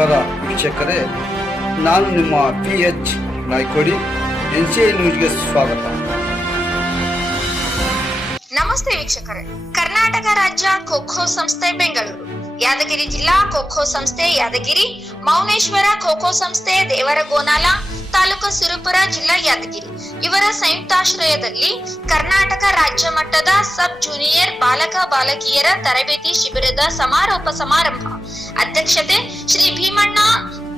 ನಮಸ್ಕಾರ ವೀಕ್ಷಕರೇ, ನಾನು ನಿಮ್ಮ P H Naikodi N C I ನ್ಯೂಸ್ಗೆ ಸ್ವಾಗತ. ನಮಸ್ತೆ ವೀಕ್ಷಕರೇ. ಕರ್ನಾಟಕ ರಾಜ್ಯ ಖೋಖೋ ಸಂಸ್ಥೆ ಬೆಂಗಳೂರು. ಯಾದಗಿರಿ ಜಿಲ್ಲಾ ಖೋಖೋ ಸಂಸ್ಥೆ ಯಾದಗಿರಿ, ಮೌನೇಶ್ವರ ಖೋಖೋ ಸಂಸ್ಥೆ ದೇವರಗೋನಾಲ ತಾಲೂಕು ಸಿರುಪುರ ಜಿಲ್ಲಾ ಯಾದಗಿರಿ. ಇವರ ಸಂಯುಕ್ತಾಶ್ರಯದಲ್ಲಿ ಕರ್ನಾಟಕ ರಾಜ್ಯ ಮಟ್ಟದ ಸಬ್ ಜೂನಿಯರ್ ಬಾಲಕ ಬಾಲಕಿಯರ ತರಬೇತಿ ಶಿಬಿರದ ಸಮಾರೋಪ ಸಮಾರಂಭ. ಅಧ್ಯಕ್ಷತೆ ಶ್ರೀ ಭೀಮಣ್ಣ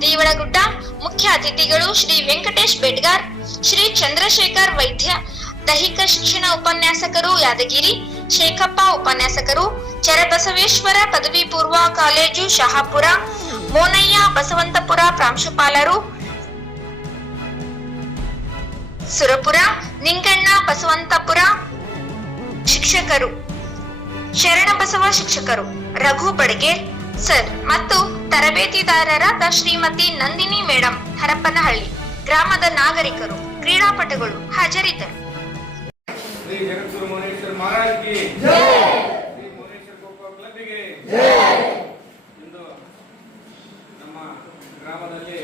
ದೇವಳಗುಡ್ಡ, ಮುಖ್ಯ ಅತಿಥಿಗಳು ಶ್ರೀ ವೆಂಕಟೇಶ್ ಬೆಡ್ಗಾರ್ ಶ್ರೀ ಚಂದ್ರಶೇಖರ್ ವೈದ್ಯ, ದೈಹಿಕ ಶಿಕ್ಷಣ ಉಪನ್ಯಾಸಕರು ಯಾದಗಿರಿ, ಶೇಖಪ್ಪ ಉಪನ್ಯಾಸಕರು, ಚರಬಸವೇಶ್ವರ ಪದವಿ ಪೂರ್ವ ಕಾಲೇಜು ಶಹಾಪುರ, ಮೋನಯ್ಯ ಬಸವಂತಪುರ ಪ್ರಾಂಶುಪಾಲರು ಸುರಪುರ, ನಿಂಗಣ್ಣ, ಬಸವಂತಪುರ ಶಿಕ್ಷಕರು. ಶರಣ ಬಸವ ಶಿಕ್ಷಕರು. ರಘು ಬಡಗೇರ್, ಸರ್ ಮತ್ತು ತರಬೇತಿದಾರರಾದ ಶ್ರೀಮತಿ ನಂದಿನಿ ಮೇಡಂ ಹರಪ್ಪನಹಳ್ಳಿ ಗ್ರಾಮದ ನಾಗರಿಕರು, ಕ್ರೀಡಾಪಟುಗಳು ಹಾಜರಿದ್ದರು ಶ್ರೀ ಜಗದ್ಗುರು ಮೌನೇಶ್ವರ ಮಹಾರಾಜ್ ಕಿ ಶ್ರೀ ಮೌನೇಶ್ವರ ಖೋಖೋ ಕ್ಲಬ್ಗೆ ಇಂದು ನಮ್ಮ ಗ್ರಾಮದಲ್ಲಿ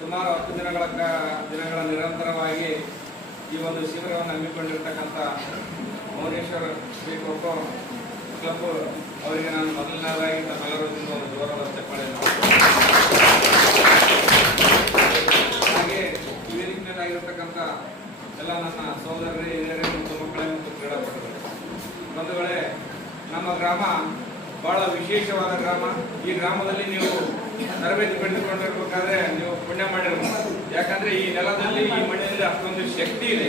ಸುಮಾರು ಹತ್ತು ದಿನಗಳ ಕ- ದಿನಗಳ ನಿರಂತರವಾಗಿ ಶಿಬಿರವನ್ನು ಹಮ್ಮಿಕೊಂಡಿರ್ತಕ್ಕಂಥ ಮೌನೇಶ್ವರ ಶ್ರೀ ಖೋಖೋ ಕ್ಲಬ್ ಅವರಿಗೆ ನಾನು ಮೊದಲನೇದಾಗಿ ತಮ್ಮೆಲ್ಲರಿಂದ ಒಂದು ಚಪ್ಪಾಳೆಯನ್ನು ಹಾಗೆ ಇದೇ ಎಲ್ಲ ನನ್ನ ಸಹೋದರರೇ, ಹಿರಿಯರೇ, ಮತ್ತು ಮಕ್ಕಳೇ ಮತ್ತು ಕ್ರೀಡಾಪಟುಗಳು. ಬಂಧುಗಳೇ ನಮ್ಮ ಗ್ರಾಮ ಬಹಳ ವಿಶೇಷವಾದ ಗ್ರಾಮ. ಈ ಗ್ರಾಮದಲ್ಲಿ ನೀವು ತರಬೇತಿ ಪಡೆದುಕೊಂಡಿರ್ಬೇಕಾದ್ರೆ ನೀವು ಪುಣ್ಯ ಮಾಡಿರ್ಬೋದು. ಯಾಕಂದ್ರೆ ಈ ನೆಲದಲ್ಲಿ, ಈ ಮಣ್ಣಿನಲ್ಲಿ ಅಷ್ಟೊಂದು ಶಕ್ತಿ ಇದೆ.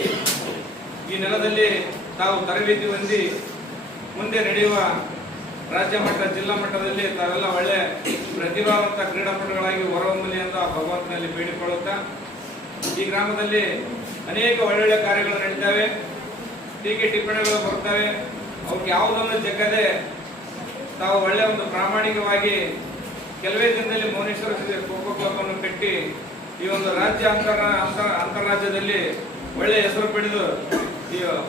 ಈ ನೆಲದಲ್ಲಿ ತಾವು ತರಬೇತಿ ಹೊಂದಿ ಮುಂದೆ ನಡೆಯುವ ರಾಜ್ಯ ಮಟ್ಟ, ಜಿಲ್ಲಾ ಮಟ್ಟದಲ್ಲಿ ತಾವೆಲ್ಲ ಒಳ್ಳೆ ಪ್ರತಿಭಾವಂತ ಕ್ರೀಡಾಪಟುಗಳಾಗಿ ಹೊರಹೊಮ್ಮಲಿ ಅಂತ ಭಗವಂತನಲ್ಲಿ ಬೇಡಿಕೊಳ್ಳುತ್ತಾ, ಈ ಗ್ರಾಮದಲ್ಲಿ ಅನೇಕ ಒಳ್ಳೊಳ್ಳೆ ಕಾರ್ಯಗಳು ನಡೀತವೆ. ಟೀಕೆ ಟಿಪ್ಪಣಿಗಳು ಬರ್ತವೆ. ಅವ್ರಿಗೆ ಯಾವುದನ್ನು ಜಗ್ಗದೆ ತಾವು ಒಳ್ಳೆ ಒಂದು ಪ್ರಾಮಾಣಿಕವಾಗಿ ಕೆಲವೇ ದಿನದಲ್ಲಿ ಮೌನೇಶ್ವರ ಖೋಖೋ ಕ್ಲಬ್ ಅನ್ನು ಕಟ್ಟಿ ಈ ಒಂದು ರಾಜ್ಯ ಅಂತರ ಅಂತರ ಅಂತಾರಾಜ್ಯದಲ್ಲಿ ಒಳ್ಳೆ ಹೆಸರು ಪಡೆದು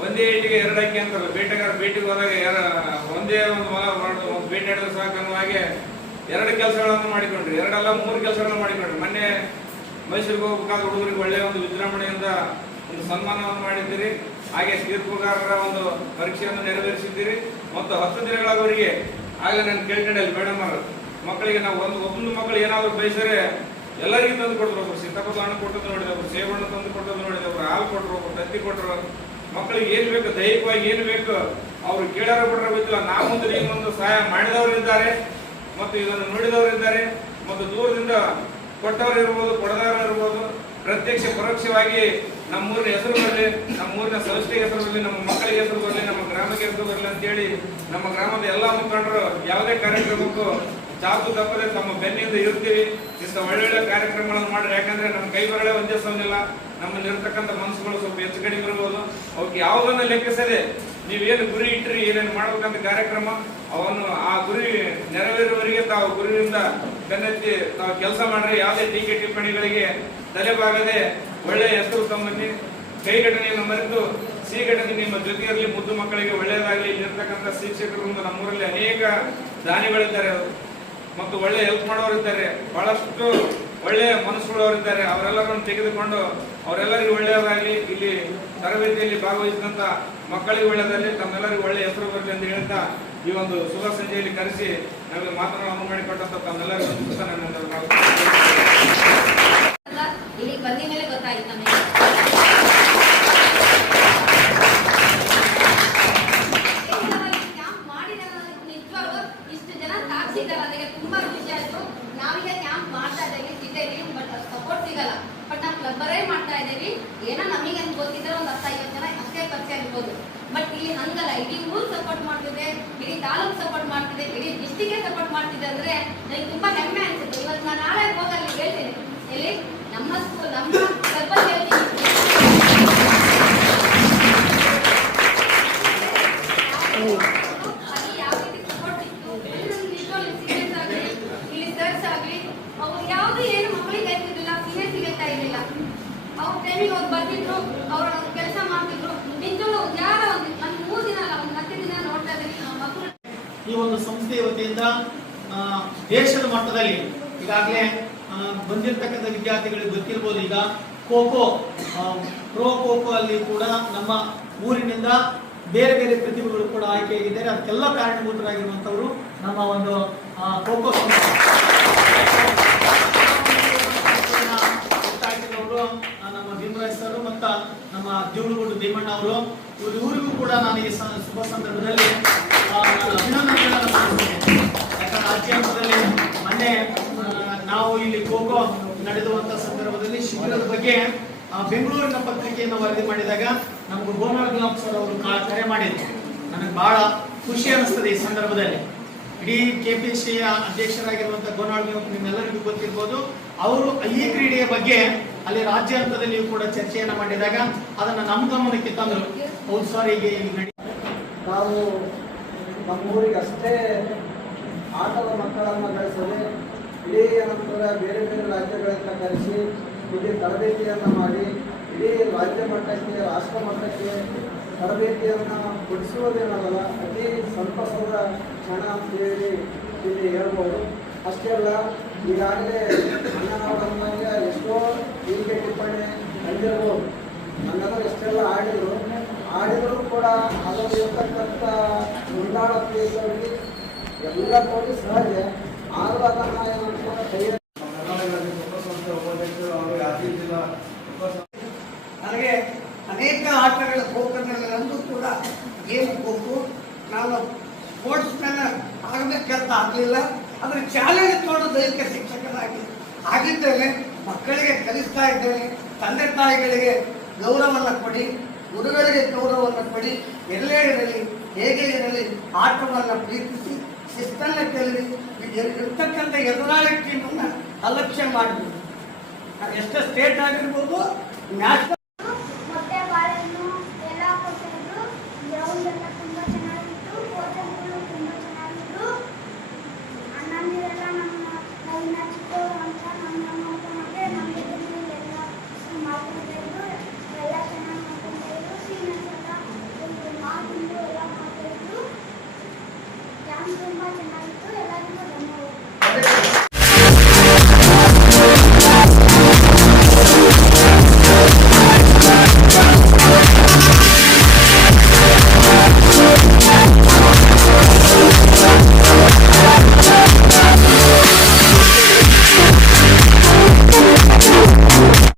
ಒಂದೇ ಏಟಿಗೆ ಎರಡು ಅಕ್ಕಿ ಅಂತಾರಲ್ಲ, ಬೇಟೆಗಾರ ಬೇಟೆಗೆ ಹೋದಾಗ ಒಂದೇ ಒಂದು ಮೊಲ ಒಂದು ಬೇಟೆ ಹಿಡಿದ್ರೆ ಸಾಕು ಹಾಗೆ ಎರಡು ಕೆಲಸಗಳನ್ನು ಮಾಡಿಕೊಂಡ್ರಿ. ಎರಡಲ್ಲ, ಮೂರು ಕೆಲಸಗಳನ್ನು ಮಾಡಿಕೊಂಡ್ರಿ. ಮೊನ್ನೆ ಮೈಸೂರಿಗೆ ಹೋಗಬೇಕಾದ ಹುಡುಗರಿಗೆ ಒಳ್ಳೆಯ ಒಂದು ವಿಜೃಂಭಣೆಯಿಂದ ಒಂದು ಸನ್ಮಾನವನ್ನು ಮಾಡಿದ್ದೀರಿ. ಹಾಗೆ ತೀರ್ಪುಗಾರರ ಒಂದು ಪರೀಕ್ಷೆಯನ್ನು ನೆರವೇರಿಸಿದ್ದೀರಿ. ಮತ್ತು ಹತ್ತು ದಿನಗಳವರಿಗೆ ಆಗಲೇ ನಾನು ಕೇಳ್ಕೊಂಡೆ ಮೇಡಮ್ ಅವರು, ಮಕ್ಕಳಿಗೆ ನಾವು ಒಂದು ಒಬ್ಬೊಂದು ಮಕ್ಕಳು ಏನಾದರೂ ಬಯಸಿದ್ರೆ ಎಲ್ಲರಿಗೂ ತಂದು ಕೊಟ್ಟರು ಸೀತಾಪದ ಹಣ್ಣು ಕೊಟ್ಟದ್ದು ನೋಡಿದೆ, ಒಬ್ರು ಸೇಬು ಹಣ್ಣು ತಂದು ಕೊಟ್ಟದ್ದು ನೋಡಿದೆ, ಒಬ್ರು ಹಾಲು ಕೊಟ್ಟರು, ಒಬ್ರು ತತ್ತಿ ಕೊಟ್ಟರು. ಮಕ್ಕಳಿಗೆ ಏನು ಬೇಕು, ದೈಹಿಕವಾಗಿ ಏನು ಬೇಕು, ಅವರು ಕೇಳಾರ ಬಿಟ್ಟರೆ ಗೊತ್ತಿಲ್ಲ ನಾವೊಂದು ಒಂದು ಸಹಾಯ ಮಾಡಿದವರು ಇದ್ದಾರೆ, ಮತ್ತು ಇದನ್ನು ನೋಡಿದವರು ಇದ್ದಾರೆ, ಮತ್ತು ದೂರದಿಂದ ಕೊಟ್ಟವರು ಇರ್ಬೋದು, ಕೊಡದವರು ಇರ್ಬೋದು, ಪ್ರತ್ಯಕ್ಷ ಪರೋಕ್ಷವಾಗಿ ನಮ್ಮೂರಿನ ಹೆಸರು ಬರಲಿ, ನಮ್ಮೂರಿನ ಸಂಸ್ಥೆಗೆ ಹೆಸರು ಬರಲಿ, ನಮ್ಮ ಮಕ್ಕಳಿಗೆ ಹೆಸರು ಬರಲಿ, ನಮ್ಮ ಗ್ರಾಮಕ್ಕೆ ಹೆಸರು ಬರಲಿ ಅಂತೇಳಿ ನಮ್ಮ ಗ್ರಾಮದ ಎಲ್ಲ ಮುಖಂಡರು ಯಾವುದೇ ಕಾರ್ಯಕ್ರಮಕ್ಕೂ ಚಾಕು ತಪ್ಪದೆ ತಮ್ಮ ಬೆನ್ನಿಂದ ಇರ್ತೀವಿ. ಇಂಥ ಒಳ್ಳೊಳ್ಳೆ ಕಾರ್ಯಕ್ರಮಗಳನ್ನು ಮಾಡ್ರಿ ಯಾಕಂದ್ರೆ ನಮ್ಮ ಕೈ ಬರಳೆ ಒಂದೇ ಸೌನಿಲ್ಲ ನಮ್ಮಲ್ಲಿರ್ತಕ್ಕಂಥ ಮನಸ್ಸುಗಳು ಸ್ವಲ್ಪ ಅವಕ್ಕೆ ಯಾವುದನ್ನು ಲೆಕ್ಕಿಸದೆ ನೀವೇನು ಗುರಿ ಇಟ್ರಿ, ಏನೇನು ಮಾಡ್ಬೇಕಂತ ಕಾರ್ಯಕ್ರಮ, ಅವನು ಆ ಗುರಿ ನೆರವೇರುವವರಿಗೆ ತಾವು ಗುರಿಯಿಂದ ಬೆನ್ನತ್ತಿ ತಾವು ಕೆಲಸ ಮಾಡ್ರಿ, ಯಾವುದೇ ಟೀಕೆ ಟಿಪ್ಪಣಿಗಳಿಗೆ ತಲೆಬಾಗದೆ ಒಳ್ಳೆಯ ಹೆಸರು ಸಂಬಂಧಿ ಕೈ ಘಟನೆಯನ್ನು ಮರೆತು ಸಿ ಘಟನೆ ನಿಮ್ಮ ಜೊತೆಯಲ್ಲಿ ಮುದ್ದು ಮಕ್ಕಳಿಗೆ ಒಳ್ಳೆಯದಾಗಲಿ, ಇಲ್ಲಿರ್ತಕ್ಕಂಥ ಶಿಕ್ಷಕರು ನಮ್ಮೂರಲ್ಲಿ ಅನೇಕ ದಾನಿಗಳಿದ್ದಾರೆ. ಮತ್ತು ಒಳ್ಳೆ ಹೆಲ್ಪ್ ಮಾಡೋರು ಇದ್ದಾರೆ ಬಹಳಷ್ಟು ಒಳ್ಳೆಯ ಮನಸ್ಸುಗಳವರಿದ್ದಾರೆ ಅವರೆಲ್ಲರನ್ನು ತೆಗೆದುಕೊಂಡು ಅವರೆಲ್ಲರಿಗೂ ಒಳ್ಳೆಯದಾಗಲಿ. ಇಲ್ಲಿ ತರಬೇತಿಯಲ್ಲಿ ಭಾಗವಹಿಸಿದಂಥ ಮಕ್ಕಳಿಗೆ ಒಳ್ಳೆಯದಾಗಲಿ, ತಮ್ಮೆಲ್ಲರಿಗೂ ಒಳ್ಳೆಯ ಹೆಸರು ಬರಲಿ ಅಂತ ಹೇಳ್ತಾ ಈ ಒಂದು ಶುಭ ಸಂಜೆಯಲ್ಲಿ ಕರೆಸಿ ನಮಗೆ ಮಾತನಾಡಲು ಮಾಡಿಕೊಟ್ಟಂಥ ತಮ್ಮೆಲ್ಲರಿಗೂ ದಿವಸ ನನ್ನ ಅಲ್ಲ, ಇಲ್ಲಿ ಬಂದ ಮೇಲೆ ಗೊತ್ತಾಯ್ತು ನಮಗೆ ಕ್ಯಾಂಪ್ ಮಾಡಿದ ನಿಜವಾಗ್ಲೂ ಇಷ್ಟು ಜನ ಸಾಕ್ಷಿದ್ದಾರೆ ಅದಕ್ಕೆ ತುಂಬಾ ಖುಷಿ ಆಯ್ತು ನಾವೀಗ ಕ್ಯಾಂಪ್ ಮಾಡ್ತಾ ಇದ್ದೀವಿ ಸಿಟಿಯಲ್ಲಿ ಬಟ್ ಸಪೋರ್ಟ್ ಸಿಗಲ್ಲ ಬಟ್ ನಾವು ಕ್ಲಬ್ಬರೇ ಮಾಡ್ತಾ ಇದ್ದೀವಿ ಏನೋ ನಮಗೆ ಅಂತ ಗೊತ್ತಿದ್ರೆ ಒಂದು ಹತ್ತು ಐವತ್ತು ಜನ ಅಷ್ಟೇ ಪರಿಚಯ ಇರ್ಬೋದು ಇಲ್ಲಿ ಹಂಗಲ್ಲ ಇಡೀ ಊರು ಸಪೋರ್ಟ್ ಮಾಡ್ತಿದೆ, ಇಡೀ ತಾಲೂಕ್ ಸಪೋರ್ಟ್ ಮಾಡ್ತಿದೆ, ಇಡೀ ಡಿಸ್ಟಿಕ್ ಸಪೋರ್ಟ್ ಮಾಡ್ತಿದೆ ಅಂದ್ರೆ ನನಗೆ ತುಂಬಾ ಹೆಮ್ಮೆ ಅನ್ಸುತ್ತೆ. ಇವತ್ತು ನಾನು ನಾಳೆ ಹೋಗಲ್ಲಿ ಹೇಳ್ತೀನಿ. ಎಲ್ಲಿ? ನಮ್ಮ ಸ್ಕೂಲ್ ನಮ್ಮ ಕ್ಲಬ್ಬಲ್ಲಿ ಹೇಳ್ತೀನಿ ಅಲ್ಲಿ ಇಲ್ಲಿ ಅವ್ರು ಟೈಮಿಗೆ ಅವ್ರು ಬರ್ತಿದ್ರು ಅವ್ರ ಕೆಲಸ ಮಾಡ್ತಿದ್ರು ನಿಜವಾಗ್ಲೂ ಯಾರ ಒಂದು ಒಂದು ಮೂರು ದಿನ ಅಲ್ಲ ಒಂದು ಹತ್ತು ದಿನ ನೋಡ್ತಾ ಇದ್ದೀನಿ ನಮ್ಮ ಮಕ್ಕಳು ಈ ಒಂದು ಸಂಸ್ಥೆಯ ವತಿಯಿಂದ ದೇಶದ ಮಟ್ಟದಲ್ಲಿ ಈಗಾಗಲೇ ಬಂದಿರತಕ್ಕಂಥ ವಿದ್ಯಾರ್ಥಿಗಳಿಗೆ ಗೊತ್ತಿರ್ಬೋದು ಈಗ ಖೋಖೋ ಪ್ರೋ ಖೋಖೋ ಅಲ್ಲಿ ಕೂಡ ನಮ್ಮ ಊರಿನಿಂದ ಬೇರೆ ಬೇರೆ ಪ್ರತಿಭೆಗಳು ಕೂಡ ಆಯ್ಕೆಯಾಗಿದ್ದಾರೆ ಅದಕ್ಕೆಲ್ಲ ಕಾರಣಭೂತರಾಗಿರುವಂಥವರು ನಮ್ಮ ಒಂದು ಖೋಖೋ ಸಂಸ್ಥೆ. ಆ, ನಮ್ಮ ಭೀಮರಾಜ್ ದೇವಣ್ಣ ಅವರು ಇವರಿಗೂ ಕೂಡ ನಾನು ಈ ಶುಭ ಸಂದರ್ಭದಲ್ಲಿ ಅಭಿನಂದನೆಗಳನ್ನು ಸಲ್ಲಿಸ್ತೇನೆ. ಯಾಕಂದ್ರೆ ರಾಜ್ಯ ಮೊನ್ನೆ ನಾವು ಇಲ್ಲಿ ಖೋಖೋ ನಡೆದುವಂತ ಸಂದರ್ಭದಲ್ಲಿ ಶಿಬಿರದ ಬಗ್ಗೆ ಬೆಂಗಳೂರಿನ ಪತ್ರಿಕೆಯನ್ನು ವರದಿ ಮಾಡಿದಾಗ ನಮ್ಗೆ ಗೋನಾಳ್ ಸರ್ ಅವರು ಕಾ- ಕರೆ ಮಾಡಿದ್ರು. ನನಗೆ ಬಹಳ ಖುಷಿ ಅನಿಸ್ತದೆ ಈ ಸಂದರ್ಭದಲ್ಲಿ. ಇಡೀ ಕೆಪಿಸಿಯ ಅಧ್ಯಕ್ಷರಾಗಿರುವಂತಹ ಗೋನಾಳ್ ಗುಲಾಬ್ ನಿಮ್ಮೆಲ್ಲರಿಗೂ ಗೊತ್ತಿರ್ಬೋದು ಅವರು ಈ ಕ್ರೀಡೆಯ ಬಗ್ಗೆ ಅಲ್ಲಿ ರಾಜ್ಯ ಹಂತದಲ್ಲಿಯೂ ಕೂಡ ಚರ್ಚೆಯನ್ನ ಮಾಡಿದಾಗ ಅದನ್ನ ನಮ್ಮ ಗಮನಕ್ಕೆ ತಂದರು. ಹೌದು ಸರ್, ಹೀಗೆ ಇಲ್ಲಿ ನಾವು ಅಷ್ಟೇ ಆಟದ ಮಕ್ಕಳನ್ನು ಕಳಿಸದೆ ಇಡೀ ನಂತರ ಬೇರೆ ಬೇರೆ ರಾಜ್ಯಗಳನ್ನು ಕರೆಸಿ ಇಲ್ಲಿ ತರಬೇತಿಯನ್ನು ಮಾಡಿ, ಇಡೀ ರಾಜ್ಯ ಮಟ್ಟಕ್ಕೆ, ರಾಷ್ಟ್ರ ಮಟ್ಟಕ್ಕೆ ತರಬೇತಿಯನ್ನು ಕೊಡಿಸುವುದೇನಲ್ಲ, ಅತಿ ಸಂತಸದ ಕ್ಷಣ ಅಂತೇಳಿ ಇಲ್ಲಿ ಹೇಳ್ಬೋದು. ಅಷ್ಟೇ ಅಲ್ಲ, ಈಗಾಗಲೇ ಅಣ್ಣನವರನ್ನಾಗ ಎಷ್ಟೋ ಹೀಗೆ ಟಿಪ್ಪಣಿ ಬಂದಿರ್ಬೋದು ನನ್ನೆಲ್ಲ ಎಷ್ಟೆಲ್ಲ ಆಡಿದ್ರು. ಆಡಿದರೂ ಕೂಡ ಅದರಲ್ಲಿ ಇರ್ತಕ್ಕಂಥ ಪ್ಲೇಸಲ್ಲಿ ಎಲ್ಲ ನೋಡಿ ಸಹಜ ಆದರೂ ಅದನ್ನು ಏನಂತ ಕೈ ನನಗೆ ಅನೇಕ ಆಟಗಳ ನಂದು ಕೂಡ ಏನು ಖೋಖೋ ನಾನು ಸ್ಪೋರ್ಟ್ಸ್ ಮ್ಯಾನ್ ಆಗಬೇಕಂತ ಆಗಲಿಲ್ಲ. ಆದರೆ ಚಾಲೆಂಜ್ ತೋಡು ದೈಹಿಕ ಶಿಕ್ಷಕನಾಗಿ ಆಗಿದ್ದೇನೆ ಮಕ್ಕಳಿಗೆ ಕಲಿಸ್ತಾ ಇದ್ದೇನೆ. ತಂದೆ ತಾಯಿಗಳಿಗೆ ಗೌರವವನ್ನು ಕೊಡಿ, ಗುರುಗಳಿಗೆ ಗೌರವವನ್ನು ಕೊಡಿ, ಎಲ್ಲೇ ಇರಲಿ, ಹೇಗೆ ಇರಲಿ, ಆಟವನ್ನು ಪ್ರೀತಿಸಿ, ಶಿಸ್ತನ್ನು ಕೇಳಿ, ಇರ್ತಕ್ಕಂಥ ಎದುರಾಳಿ ಅಲಕ್ಷ್ಯ ಮಾಡಬೇಕು ಎಷ್ಟೇ ಸ್ಟೇಟ್ ಆಗಿರ್ಬೋದು ನ್ಯಾಷನಲ್ ತುಂಬ ಚೆನ್ನಾಗಿ